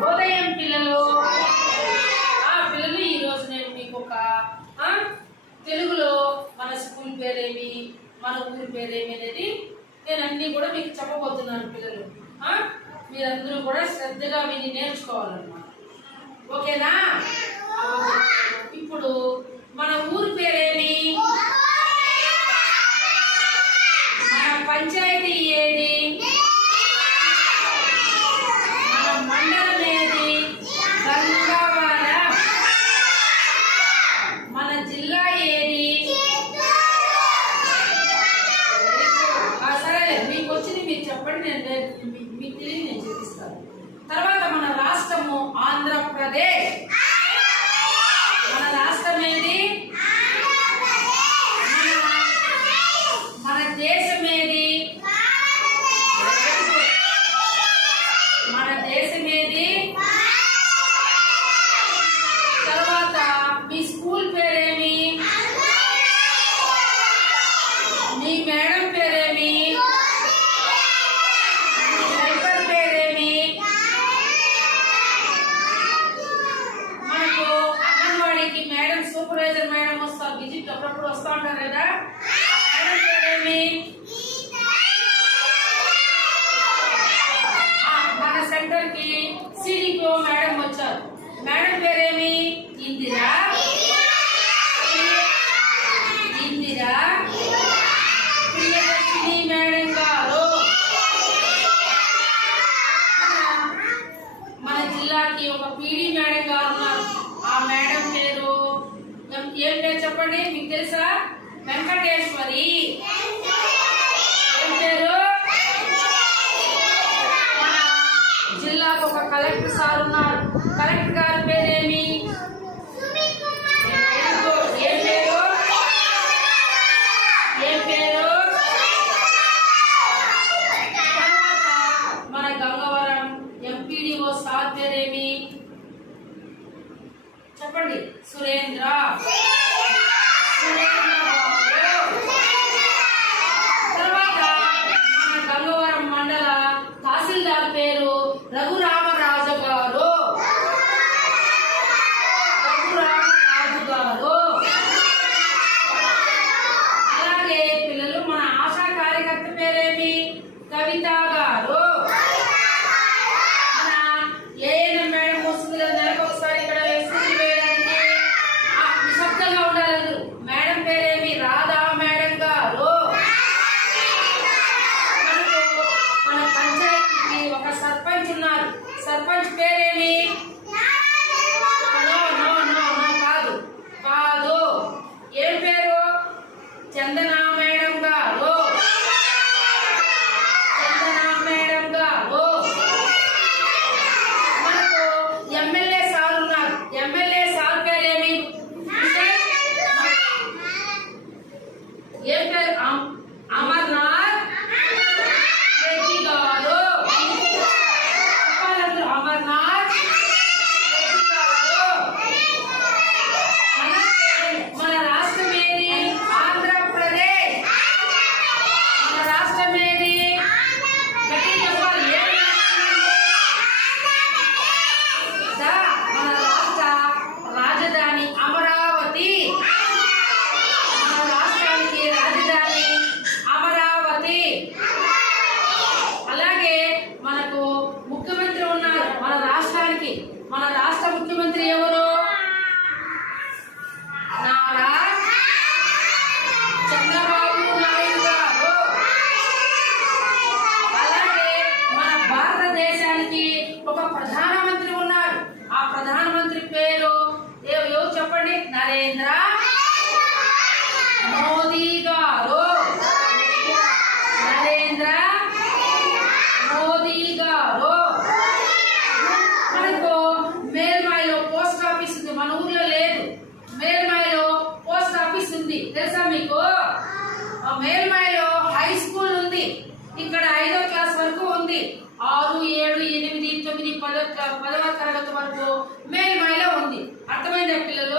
ఉదయం పిల్లలు. ఆ పిల్లలు ఈరోజు నేను మీకు ఒక తెలుగులో మన స్కూల్ పేరేమి మన ఊరి పేరేమి అనేది నేను అన్నీ కూడా మీకు చెప్పబోతున్నాను పిల్లలు. మీరందరూ కూడా శ్రద్ధగా విని నేర్చుకోవాలన్నమాట. ఓకేనా? ఇప్పుడు మన ఊరి పేరేమి? మన పంచాయతీ ఏది మన మండలం ఏది గంగావాడ మన జిల్లా ఏది? సరే మీకు వచ్చింది మీరు చెప్పండి నేను మీకు తెలియదు నేను చూపిస్తాను. తర్వాత మన రాష్ట్రము ఆంధ్రప్రదేశ్. మన రాష్ట్రం ఏది? మన మన దేశం ఏది? మన దేశం ఏది తర్వాత మీ స్కూల్ పేరేమి మీ మేడం పేరేమి మీ హెల్పర్ పేరేమి మనకు అంగన్వాడీకి మేడం సూపర్వైజర్ మేడం వస్తారు విజిట్ అప్పుడప్పుడు వస్తూ ఉంటారు కదా ఆ మేడం పేరేమి ఆ, మన సెంటర్కి సిడిపిఓ మేడం వచ్చారు మేడం పేరేమి ఇందిరా ఇందిరా ప్రియదర్శిని మేడం గారు మన జిల్లాకి ఒక పీడి మేడం గారు ఉన్నారు ఆ మేడం పేరు ఏం- పేరు చెప్పండి? మీకు తెలుసా? వెంకటేశ్వరి. ఏం పేరు? జిల్లాకు ఒక కలెక్టర్ సార్ ఉన్నారు. కలెక్టర్ గారి పేరేమి ఏం పేరు ఏం పేరు తర్వాత మన గంగవరం ఎంపీడీఓ సార్ పేరేమి చెప్పండి సురేంద్ర సురేంద్ర బాబు. తర్వాత మన గంగవరం మండల తహసీల్దార్ పేరు రఘురామరాజు గారు రఘురామరాజు గారు అలాగే పిల్లలు మన ఆశా కార్యకర్త పేరేమి కవిత గారు మన ఏఎన్ఎం మేడం వస్తుంది కదా నెలకు ఒకసారి ఇక్కడ సూటి వేయడానికి ఆ, నిశ్శబ్దంగా ఉండాలి అందరూ. మేడం పేరేమి రాధా మేడం గారు మనకు మన పంచాయతీకి ఒక సర్పంచ్ ఉన్నారు. సర్పంచ్ పేరేమి? కాదు. కాదు. ఏం పేరు? చందన మేడం గారు చందన మేడం గారు మనకు ఎమ్మెల్యే సార్ ఉన్నారు. ఎమ్మెల్యే సార్ పేరేమి? ఏం పేరు? అమ్- అమర్నాథ్ రెడ్డి గారు చెప్పాలందరూ అమర్నాథ్ రెడ్డి గారు మన మన రాష్ట్రం ఏది ఆంధ్రప్రదేశ్ మన రాష్ట్రం ఏది గట్టిగా చెప్పాలి ఏం రాష్ట్రం? దా, మన రాష్ట్ర రాజధాని అమరావతి మన రాష్ట్రానికి రాజధాని అమరావతి అలాగే మనకు ముఖ్యమంత్రి ఉన్నారు మన రాష్ట్రానికి మన రాష్ట్ర ముఖ్యమంత్రి ఎవరు? నారా చంద్రబాబు నాయుడు గారు. అలాగే మన భారతదేశానికి ఒక ప్రధానమంత్రి ఉన్నారు. ఆ ప్రధానమంత్రి పేరు ఏ- ఎవరు చెప్పండి? నరేంద్ర మోదీ గారు నరేంద్ర మోదీ గారు మనకు మేల్మాయిలో పోస్ట్ ఆఫీస్ ఉంది మన ఊర్లో లేదు మేల్మాయిలో పోస్ట్ ఆఫీస్ ఉంది తెలుసా మీకు ఆ మేల్మాయిలో హై స్కూల్ ఉంది ఇక్కడ ఐదో క్లాస్ వరకు ఉంది ఆరు ఏడు ఎనిమిది తొమ్మిది పదో పదవ తరగతి వరకు మేల్మాయిలో ఉంది. అర్థమైందా పిల్లలు?